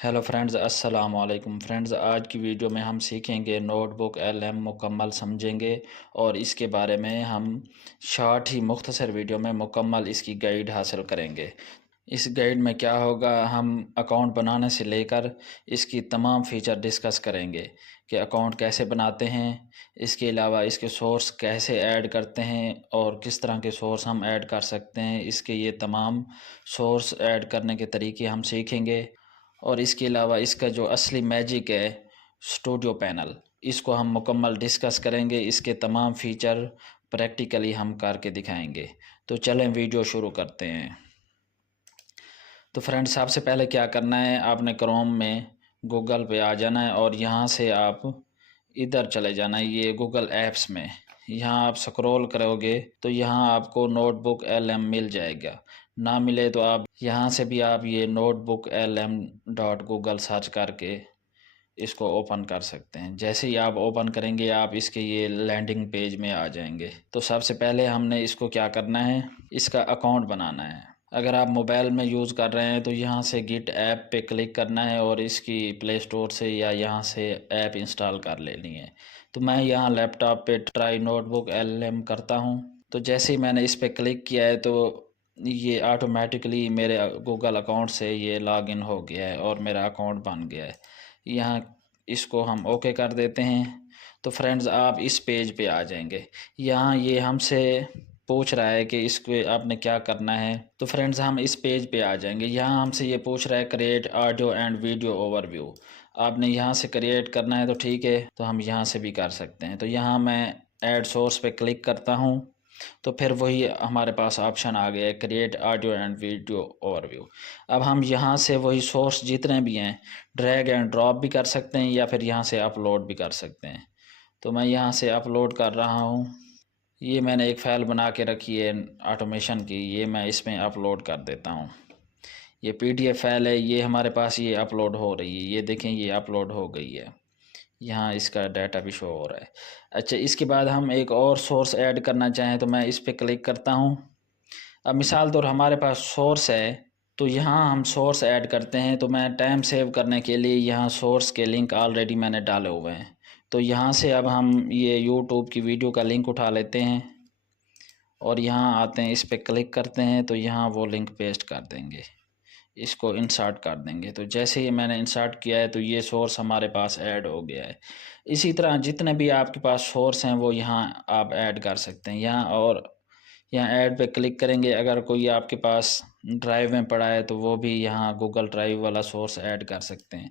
Hello friends, अस्सलाम वालेकुम friends. आज की वीडियो में हम सीखेंगे नोटबुक एलएम मुकम्मल समझेंगे और इसके बारे में हम शॉर्ट ही मुख्तसर वीडियो में मुकम्मल इसकी गाइड हासिल करेंगे। इस गाइड में क्या होगा, हम अकाउंट बनाने से लेकर इसकी तमाम फ़ीचर डिस्कस करेंगे कि अकाउंट कैसे बनाते हैं, इसके अलावा इसके सोर्स कैसे ऐड करते हैं और किस तरह के सोर्स हम ऐड कर सकते हैं। इसके ये तमाम सोर्स ऐड करने के तरीके हम सीखेंगे और इसके अलावा इसका जो असली मैजिक है स्टूडियो पैनल, इसको हम मुकम्मल डिस्कस करेंगे। इसके तमाम फ़ीचर प्रैक्टिकली हम करके दिखाएंगे। तो चलें वीडियो शुरू करते हैं। तो फ्रेंड्स, सबसे पहले क्या करना है, आपने क्रोम में गूगल पे आ जाना है और यहाँ से आप इधर चले जाना है, ये गूगल ऐप्स में। यहाँ आप स्क्रॉल करोगे तो यहाँ आपको नोटबुक एलएम मिल जाएगा। ना मिले तो आप यहाँ से भी आप ये notebook LM dot Google search करके इसको ओपन कर सकते हैं। जैसे ही आप ओपन करेंगे आप इसके ये लैंडिंग पेज में आ जाएंगे। तो सबसे पहले हमने इसको क्या करना है, इसका अकाउंट बनाना है। अगर आप मोबाइल में यूज़ कर रहे हैं तो यहाँ से गिट ऐप पे क्लिक करना है और इसकी प्ले स्टोर से या यहाँ से ऐप इंस्टॉल कर लेनी है। तो मैं यहाँ लैपटॉप पे ट्राई नोटबुक एलएम करता हूँ। तो जैसे ही मैंने इस पर क्लिक किया है तो ये ऑटोमेटिकली मेरे गूगल अकाउंट से ये लॉगिन हो गया है और मेरा अकाउंट बन गया है। यहाँ इसको हम ओके कर देते हैं। तो फ्रेंड्स, आप इस पेज पे आ जाएंगे। यहाँ ये हमसे पूछ रहा है कि इसको आपने क्या करना है। तो फ्रेंड्स, हम इस पेज पे आ जाएंगे। यहाँ हमसे ये पूछ रहा है create audio and video overview. आपने यहाँ से क्रिएट करना है तो ठीक है, तो हम यहाँ से भी कर सकते हैं। तो यहाँ मैं ऐड सोर्स पे क्लिक करता हूँ तो फिर वही हमारे पास ऑप्शन आ गया है create audio and video overview. अब हम यहाँ से वही सोर्स जितने भी हैं ड्रैग एंड ड्रॉप भी कर सकते हैं या फिर यहाँ से अपलोड भी कर सकते हैं। तो मैं यहाँ से अपलोड कर रहा हूँ। ये मैंने एक फ़ाइल बना के रखी है ऑटोमेशन की, ये मैं इसमें अपलोड कर देता हूँ। ये पीडीएफ फाइल है, ये हमारे पास ये अपलोड हो रही है। ये देखें, ये अपलोड हो गई है। यहाँ इसका डाटा भी शो हो रहा है। अच्छा, इसके बाद हम एक और सोर्स ऐड करना चाहें तो मैं इस पर क्लिक करता हूँ। अब मिसाल तौर हमारे पास सोर्स है तो यहाँ हम सोर्स ऐड करते हैं। तो मैं टाइम सेव करने के लिए यहाँ सोर्स के लिंक ऑलरेडी मैंने डाले हुए हैं। तो यहाँ से अब हम ये यूट्यूब की वीडियो का लिंक उठा लेते हैं और यहाँ आते हैं, इस पर क्लिक करते हैं तो यहाँ वो लिंक पेस्ट कर देंगे, इसको इंसर्ट कर देंगे। तो जैसे ही मैंने इंसर्ट किया है तो ये सोर्स हमारे पास ऐड हो गया है। इसी तरह जितने भी आपके पास सोर्स हैं वो यहाँ आप ऐड कर सकते हैं। यहाँ और यहाँ ऐड पे क्लिक करेंगे, अगर कोई आपके पास ड्राइव में पड़ा है तो वो भी यहाँ गूगल ड्राइव वाला सोर्स ऐड कर सकते हैं।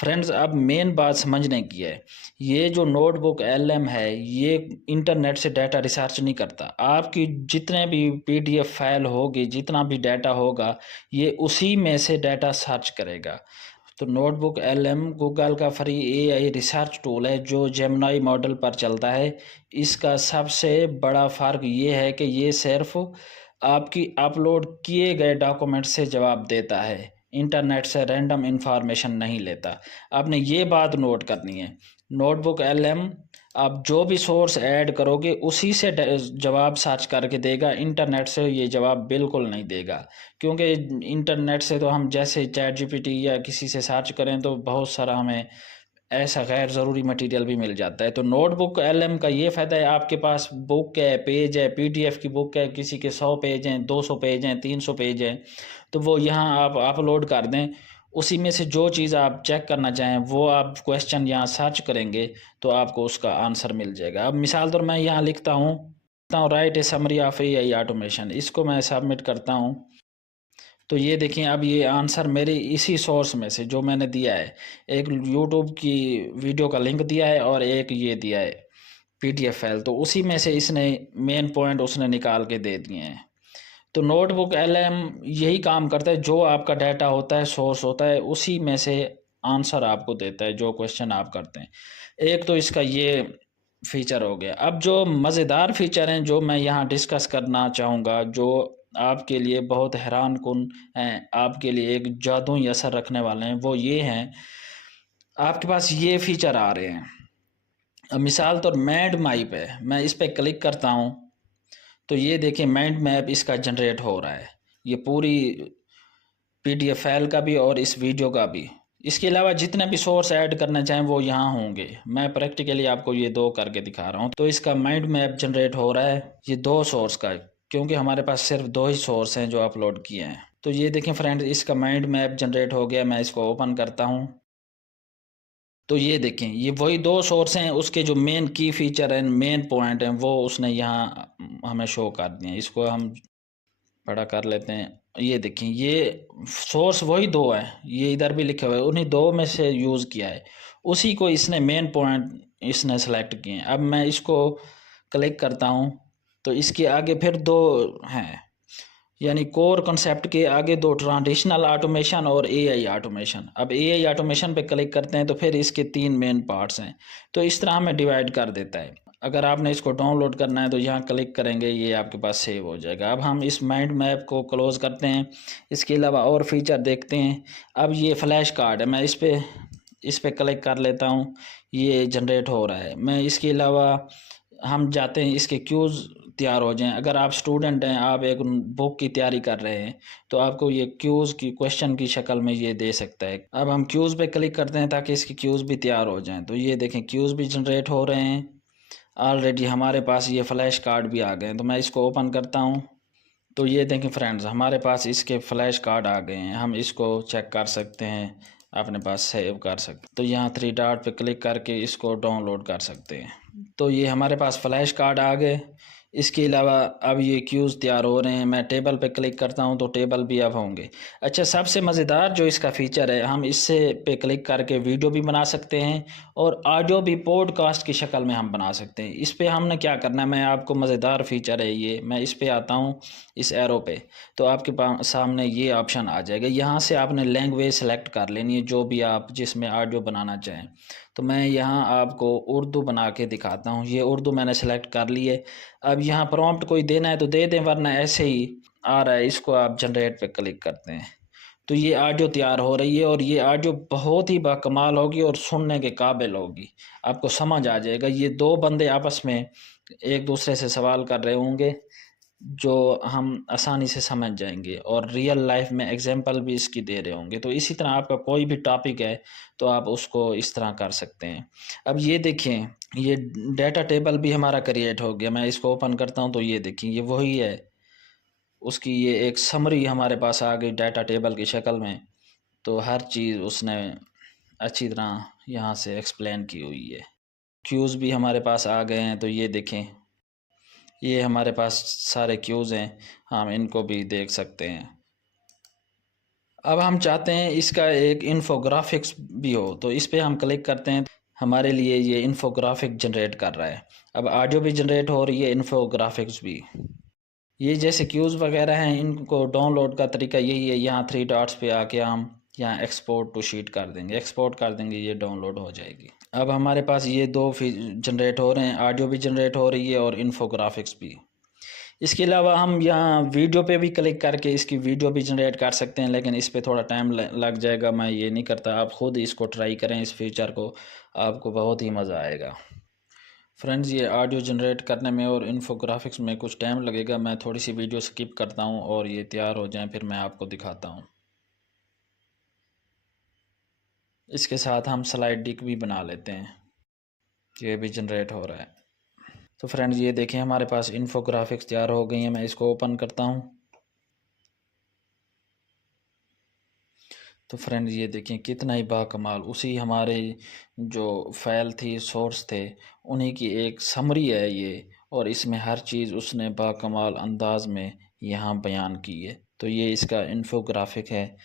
फ्रेंड्स, अब मेन बात समझने की है, ये जो नोटबुक एलएम है ये इंटरनेट से डाटा रिसर्च नहीं करता। आपकी जितने भी पीडीएफ फाइल होगी, जितना भी डाटा होगा, ये उसी में से डाटा सर्च करेगा। तो नोटबुक एलएम गूगल का फ्री एआई रिसर्च टूल है जो जेमिनी मॉडल पर चलता है। इसका सबसे बड़ा फ़र्क ये है कि ये सिर्फ आपकी अपलोड किए गए डॉक्यूमेंट से जवाब देता है, इंटरनेट से रैंडम इंफॉर्मेशन नहीं लेता। आपने ये बात नोट करनी है। नोटबुक एलएम आप जो भी सोर्स ऐड करोगे उसी से जवाब सर्च करके देगा, इंटरनेट से ये जवाब बिल्कुल नहीं देगा। क्योंकि इंटरनेट से तो हम जैसे चैट जीपीटी या किसी से सर्च करें तो बहुत सारा हमें ऐसा गैर ज़रूरी मटेरियल भी मिल जाता है। तो नोटबुक एलएम का ये फ़ायदा है, आपके पास बुक है, पेज है, पीडीएफ की बुक है, किसी के 100 पेज हैं, 200 पेज हैं, 300 पेज हैं, तो वो यहाँ आप अपलोड कर दें। उसी में से जो चीज़ आप चेक करना चाहें वो आप क्वेश्चन यहाँ सर्च करेंगे तो आपको उसका आंसर मिल जाएगा। अब मिसाल तौर मैं यहाँ लिखता हूँ right A summary of AI automation, इसको मैं सबमिट करता हूँ। तो ये देखिए, अब ये आंसर मेरे इसी सोर्स में से जो मैंने दिया है, एक यूट्यूब की वीडियो का लिंक दिया है और एक ये दिया है पीडीएफ फाइल, तो उसी में से इसने मेन पॉइंट उसने निकाल के दे दिए हैं। तो नोटबुक एलएम यही काम करता है, जो आपका डाटा होता है, सोर्स होता है, उसी में से आंसर आपको देता है जो क्वेश्चन आप करते हैं। एक तो इसका ये फीचर हो गया। अब जो मज़ेदार फीचर हैं जो मैं यहाँ डिस्कस करना चाहूँगा, जो आपके लिए बहुत हैरान कुन हैं, आपके लिए एक जादुई असर रखने वाले हैं, वो ये हैं, आपके पास ये फीचर आ रहे हैं। अब मिसाल तौर मैड मैप है, मैं इस पर क्लिक करता हूँ तो ये देखिए माइंड मैप इसका जनरेट हो रहा है, ये पूरी पीडीएफ फाइल का भी और इस वीडियो का भी। इसके अलावा जितने भी सोर्स ऐड करना चाहें वो यहाँ होंगे। मैं प्रैक्टिकली आपको ये 2 करके दिखा रहा हूँ। तो इसका माइंड मैप जनरेट हो रहा है ये 2 सोर्स का, क्योंकि हमारे पास सिर्फ 2 ही सोर्स हैं जो अपलोड किए हैं। तो ये देखें फ्रेंड्स, इसका माइंड मैप जनरेट हो गया। मैं इसको ओपन करता हूँ तो ये देखें, ये वही 2 सोर्स हैं। उसके जो मेन की फीचर हैं, मेन पॉइंट हैं, वो उसने यहाँ हमें शो कर दिए हैं। इसको हम बड़ा कर लेते हैं। ये देखें, ये सोर्स वही 2 हैं, ये इधर भी लिखे हुए हैं, उन्हीं 2 में से यूज़ किया है। उसी को इसने मेन पॉइंट इसने सेलेक्ट किए हैं। अब मैं इसको क्लिक करता हूँ तो इसके आगे फिर 2 हैं, यानी कोर कॉन्सेप्ट के आगे 2, ट्राडिशनल ऑटोमेशन और एआई ऑटोमेशन। अब एआई ऑटोमेशन पे क्लिक करते हैं तो फिर इसके 3 मेन पार्ट्स हैं। तो इस तरह हमें डिवाइड कर देता है। अगर आपने इसको डाउनलोड करना है तो यहाँ क्लिक करेंगे, ये आपके पास सेव हो जाएगा। अब हम इस माइंड मैप को क्लोज करते हैं। इसके अलावा और फीचर देखते हैं। अब ये फ्लैश कार्ड है, मैं इस पे क्लिक कर लेता हूँ, ये जनरेट हो रहा है। मैं इसके अलावा हम जाते हैं, इसके क्यूज़ तैयार हो जाएं। अगर आप स्टूडेंट हैं, आप एक बुक की तैयारी कर रहे हैं, तो आपको ये क्यूज़ की क्वेश्चन की शक्ल में ये दे सकता है। अब हम क्यूज़ पे क्लिक करते हैं ताकि इसकी क्यूज़ भी तैयार हो जाएं। तो ये देखें, क्यूज़ भी जनरेट हो रहे हैं। ऑलरेडी हमारे पास ये फ्लैश कार्ड भी आ गए हैं। तो मैं इसको ओपन करता हूँ तो ये देखें फ्रेंड्स, हमारे पास इसके फ्लैश कार्ड आ गए हैं। हम इसको चेक कर सकते हैं, अपने पास सेव कर सकते। तो यहाँ 3 डॉट पे क्लिक करके इसको डाउनलोड कर सकते हैं। तो ये हमारे पास फ्लैश कार्ड आ गए। इसके अलावा अब ये क्यूज़ तैयार हो रहे हैं। मैं टेबल पे क्लिक करता हूँ तो टेबल भी अब होंगे। अच्छा, सबसे मज़ेदार जो इसका फ़ीचर है, हम इससे पे क्लिक करके वीडियो भी बना सकते हैं और ऑडियो भी पॉडकास्ट की शक्ल में हम बना सकते हैं। इस पे हमने क्या करना है, मैं आपको मज़ेदार फ़ीचर है ये, मैं इस पे आता हूँ, इस एरो पे, तो आपके सामने ये ऑप्शन आ जाएगा। यहाँ से आपने लैंग्वेज सेलेक्ट कर लेनी है, जो भी आप जिसमें ऑडियो बनाना चाहें। तो मैं यहाँ आपको उर्दू बना के दिखाता हूँ। ये उर्दू मैंने सेलेक्ट कर ली है। अब यहाँ प्रॉम्प्ट कोई देना है तो दे दें, वरना ऐसे ही आ रहा है, इसको आप जनरेट पे क्लिक करते हैं तो ये ऑडियो तैयार हो रही है। और ये ऑडियो बहुत ही बाकमाल होगी और सुनने के काबिल होगी। आपको समझ आ जाएगा, ये 2 बंदे आपस में एक दूसरे से सवाल कर रहे होंगे जो हम आसानी से समझ जाएंगे, और रियल लाइफ में एग्जांपल भी इसकी दे रहे होंगे। तो इसी तरह आपका कोई भी टॉपिक है तो आप उसको इस तरह कर सकते हैं। अब ये देखें, ये डाटा टेबल भी हमारा क्रिएट हो गया। मैं इसको ओपन करता हूँ तो ये देखिए, ये वही है, उसकी ये एक समरी हमारे पास आ गई डाटा टेबल की शक्ल में। तो हर चीज़ उसने अच्छी तरह यहाँ से एक्सप्लेन की हुई है। क्यूज़ भी हमारे पास आ गए हैं। तो ये देखें, ये हमारे पास सारे क्यूज़ हैं, हम इनको भी देख सकते हैं। अब हम चाहते हैं इसका एक इन्फोग्राफिक्स भी हो, तो इस पे हम क्लिक करते हैं। हमारे लिए ये इन्फोग्राफिक जनरेट कर रहा है। अब ऑडियो भी जनरेट हो रही है, इन्फोग्राफिक्स भी। ये जैसे क्यूज़ वगैरह हैं, इनको डाउनलोड का तरीका यही है। यहाँ 3 डॉट्स पे आके हम यहाँ एक्सपोर्ट टू शीट कर देंगे, एक्सपोर्ट कर देंगे, ये डाउनलोड हो जाएगी। अब हमारे पास ये 2 जनरेट हो रहे हैं, ऑडियो भी जनरेट हो रही है और इन्फोग्राफिक्स भी। इसके अलावा हम यहाँ वीडियो पे भी क्लिक करके इसकी वीडियो भी जनरेट कर सकते हैं, लेकिन इस पे थोड़ा टाइम लग जाएगा, मैं ये नहीं करता। आप खुद इसको ट्राई करें, इस फीचर को, आपको बहुत ही मज़ा आएगा। फ्रेंड्स, ये ऑडियो जनरेट करने में और इन्फोग्राफिक्स में कुछ टाइम लगेगा। मैं थोड़ी सी वीडियो स्किप करता हूँ और ये तैयार हो जाएं, फिर मैं आपको दिखाता हूँ। इसके साथ हम स्लाइड डिक भी बना लेते हैं। ये भी जनरेट हो रहा है। तो फ्रेंड्स, ये देखें, हमारे पास इन्फोग्राफिक्स तैयार हो गई हैं। मैं इसको ओपन करता हूँ तो फ्रेंड्स, ये देखें कितना ही बाकमाल, उसी हमारे जो फाइल थी, सोर्स थे, उन्हीं की एक समरी है ये। और इसमें हर चीज़ उसने बाकमाल अंदाज में यहाँ बयान की है। तो ये इसका इन्फोग्राफिक है,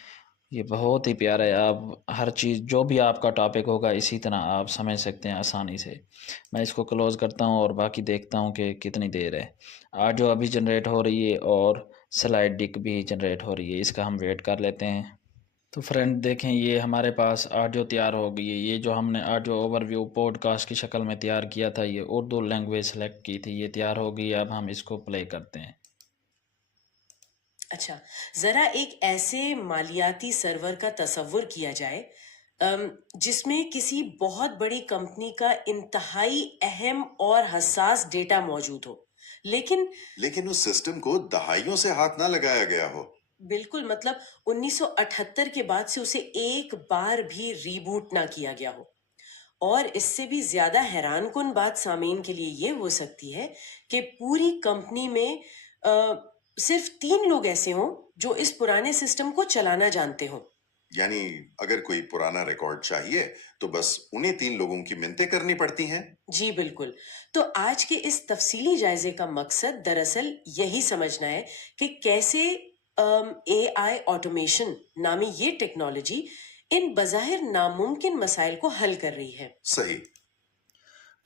ये बहुत ही प्यारा है। आप हर चीज़, जो भी आपका टॉपिक होगा, इसी तरह आप समझ सकते हैं आसानी से। मैं इसको क्लोज़ करता हूँ और बाकी देखता हूँ कि कितनी देर है। ऑडियो अभी जनरेट हो रही है और स्लाइड डिक भी जनरेट हो रही है, इसका हम वेट कर लेते हैं। तो फ्रेंड देखें, ये हमारे पास ऑडियो तैयार हो गई है। ये जो हमने ऑडियो ओवरव्यू पॉडकास्ट की शक्ल में तैयार किया था, ये उर्दू लैंग्वेज सेलेक्ट की थी, ये तैयार हो गई है। अब हम इसको प्ले करते हैं। अच्छा, जरा एक ऐसे मालियाती सर्वर का तसव्वुर किया जाए जिसमें किसी बहुत बड़ी कंपनी का इंतहाई अहम और हसास डेटा मौजूद हो, लेकिन लेकिन उस सिस्टम को दहाइयों से हाथ ना लगाया गया हो। बिल्कुल, मतलब 1978 के बाद से उसे एक बार भी रीबूट ना किया गया हो। और इससे भी ज्यादा हैरानकुन बात सामीन के लिए ये हो सकती है कि पूरी कंपनी में सिर्फ 3 लोग ऐसे हों जो इस पुराने सिस्टम को चलाना जानते हों। यानी अगर कोई पुराना रिकॉर्ड चाहिए तो बस उन्हीं 3 लोगों की मिन्नतें करनी पड़ती हैं। जी बिल्कुल। तो आज के इस तफसीली जायजे का मकसद दरअसल यही समझना है कि कैसे एआई ऑटोमेशन नामी ये टेक्नोलॉजी इन बज़ाहिर नामुमकिन मसाइल को हल कर रही है। सही।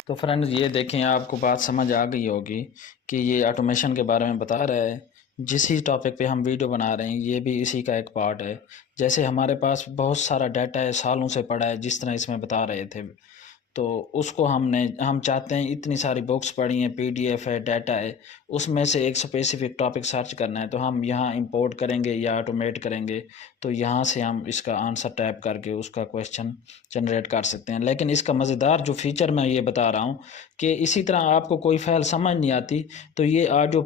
तो फ्रेंड्स ये देखें, आपको बात समझ आ गई होगी कि ये ऑटोमेशन के बारे में बता रहा है। जिस ही टॉपिक पे हम वीडियो बना रहे हैं ये भी इसी का एक पार्ट है। जैसे हमारे पास बहुत सारा डाटा है, सालों से पड़ा है, जिस तरह इसमें बता रहे थे, तो उसको हम चाहते हैं, इतनी सारी बुक्स पढ़ी हैं, पीडीएफ है, डाटा है, उसमें से एक स्पेसिफिक टॉपिक सर्च करना है, तो हम यहाँ इंपोर्ट करेंगे या ऑटोमेट करेंगे, तो यहाँ से हम इसका आंसर टाइप करके उसका क्वेश्चन जनरेट कर सकते हैं। लेकिन इसका मज़ेदार जो फीचर मैं ये बता रहा हूँ कि इसी तरह आपको कोई फाइल समझ नहीं आती तो ये ऑडियो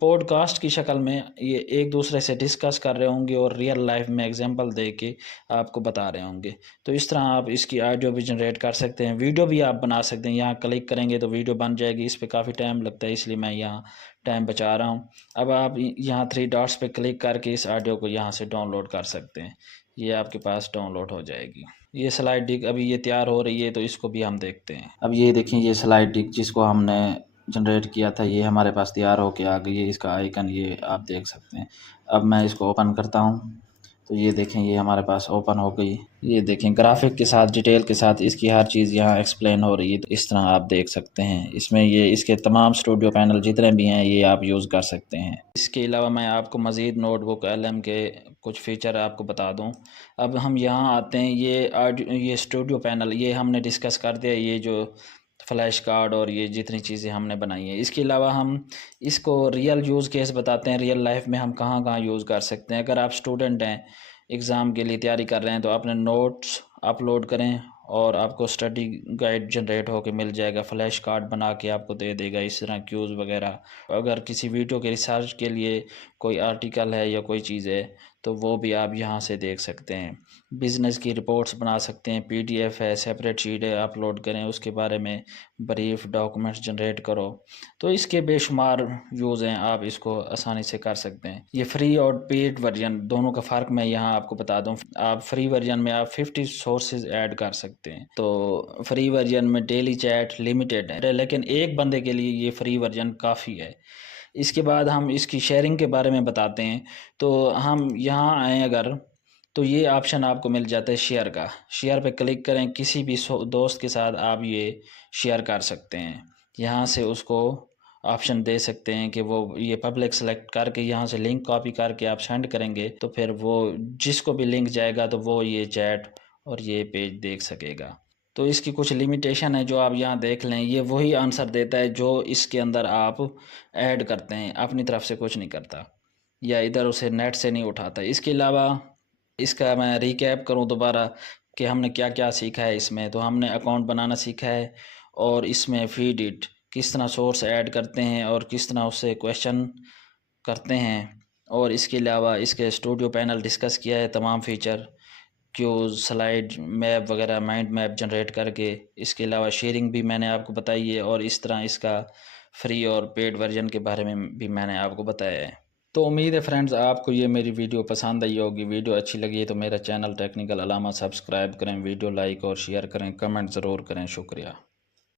पॉडकास्ट की शक्ल में ये एक दूसरे से डिस्कस कर रहे होंगे और रियल लाइफ में एग्जांपल दे के आपको बता रहे होंगे। तो इस तरह आप इसकी ऑडियो भी जनरेट कर सकते हैं, वीडियो भी आप बना सकते हैं। यहाँ क्लिक करेंगे तो वीडियो बन जाएगी। इस पर काफ़ी टाइम लगता है, इसलिए मैं यहाँ टाइम बचा रहा हूँ। अब आप यहाँ 3 डॉट्स पे क्लिक करके इस ऑडियो को यहाँ से डाउनलोड कर सकते हैं। ये आपके पास डाउनलोड हो जाएगी। ये स्लाइड डिक अभी ये तैयार हो रही है, तो इसको भी हम देखते हैं। अब ये देखें, ये स्लाइड डिक जिसको हमने जनरेट किया था ये हमारे पास तैयार होके आ गई है। इसका आइकन ये आप देख सकते हैं। अब मैं इसको ओपन करता हूँ तो ये देखें, ये हमारे पास ओपन हो गई। ये देखें, ग्राफिक के साथ, डिटेल के साथ इसकी हर चीज़ यहाँ एक्सप्लेन हो रही है। तो इस तरह आप देख सकते हैं। इसमें ये इसके तमाम स्टूडियो पैनल जितने भी हैं ये आप यूज़ कर सकते हैं। इसके अलावा मैं आपको मज़ीद नोटबुक LM के कुछ फ़ीचर आपको बता दूं। अब हम यहाँ आते हैं, ये स्टूडियो पैनल ये हमने डिस्कस कर दिया, ये जो फ्लैश कार्ड और ये जितनी चीज़ें हमने बनाई हैं। इसके अलावा हम इसको रियल यूज़ केस बताते हैं, रियल लाइफ में हम कहाँ कहाँ यूज़ कर सकते हैं। अगर आप स्टूडेंट हैं, एग्ज़ाम के लिए तैयारी कर रहे हैं, तो अपने नोट्स अपलोड करें और आपको स्टडी गाइड जनरेट होकर मिल जाएगा। फ्लैश कार्ड बना के आपको दे देगा, इस तरह क्यूज़ वगैरह। अगर किसी वीडियो के रिसर्च के लिए कोई आर्टिकल है या कोई चीज़ है तो वो भी आप यहाँ से देख सकते हैं। बिज़नेस की रिपोर्ट्स बना सकते हैं, पीडीएफ है, सेपरेट शीट है, अपलोड करें, उसके बारे में ब्रीफ डॉक्यूमेंट्स जनरेट करो। तो इसके बेशुमार यूज़ हैं, आप इसको आसानी से कर सकते हैं। ये फ्री और पेड वर्जन दोनों का फ़र्क मैं यहाँ आपको बता दूँ। आप फ्री वर्जन में आप 50 सोर्सेज ऐड कर सकते हैं। तो फ्री वर्जन में डेली चैट लिमिटेड है, लेकिन एक बंदे के लिए ये फ्री वर्जन काफ़ी है। इसके बाद हम इसकी शेयरिंग के बारे में बताते हैं। तो हम यहाँ आएँ अगर, तो ये ऑप्शन आपको मिल जाता है शेयर का। शेयर पे क्लिक करें, किसी भी दोस्त के साथ आप ये शेयर कर सकते हैं। यहाँ से उसको ऑप्शन दे सकते हैं कि वो ये पब्लिक सेलेक्ट करके यहाँ से लिंक कॉपी करके आप सेंड करेंगे, तो फिर वो जिसको भी लिंक जाएगा तो वो ये चैट और ये पेज देख सकेगा। तो इसकी कुछ लिमिटेशन है जो आप यहाँ देख लें। ये वही आंसर देता है जो इसके अंदर आप ऐड करते हैं, अपनी तरफ से कुछ नहीं करता या इधर उसे नेट से नहीं उठाता। इसके अलावा इसका मैं रिकैप करूं दोबारा कि हमने क्या क्या सीखा है इसमें। तो हमने अकाउंट बनाना सीखा है और इसमें फीड इट किस तरह सोर्स ऐड करते हैं और किस तरह उससे क्वेश्चन करते हैं। और इसके अलावा इसके स्टूडियो पैनल डिस्कस किया है, तमाम फीचर, क्यूज, स्लाइड, मैप वगैरह, माइंड मैप जनरेट करके। इसके अलावा शेयरिंग भी मैंने आपको बताई है और इस तरह इसका फ्री और पेड वर्जन के बारे में भी मैंने आपको बताया है। तो उम्मीद है फ्रेंड्स आपको ये मेरी वीडियो पसंद आई होगी। वीडियो अच्छी लगी है तो मेरा चैनल टेक्निकल अलामा सब्सक्राइब करें, वीडियो लाइक और शेयर करें, कमेंट ज़रूर करें। शुक्रिया।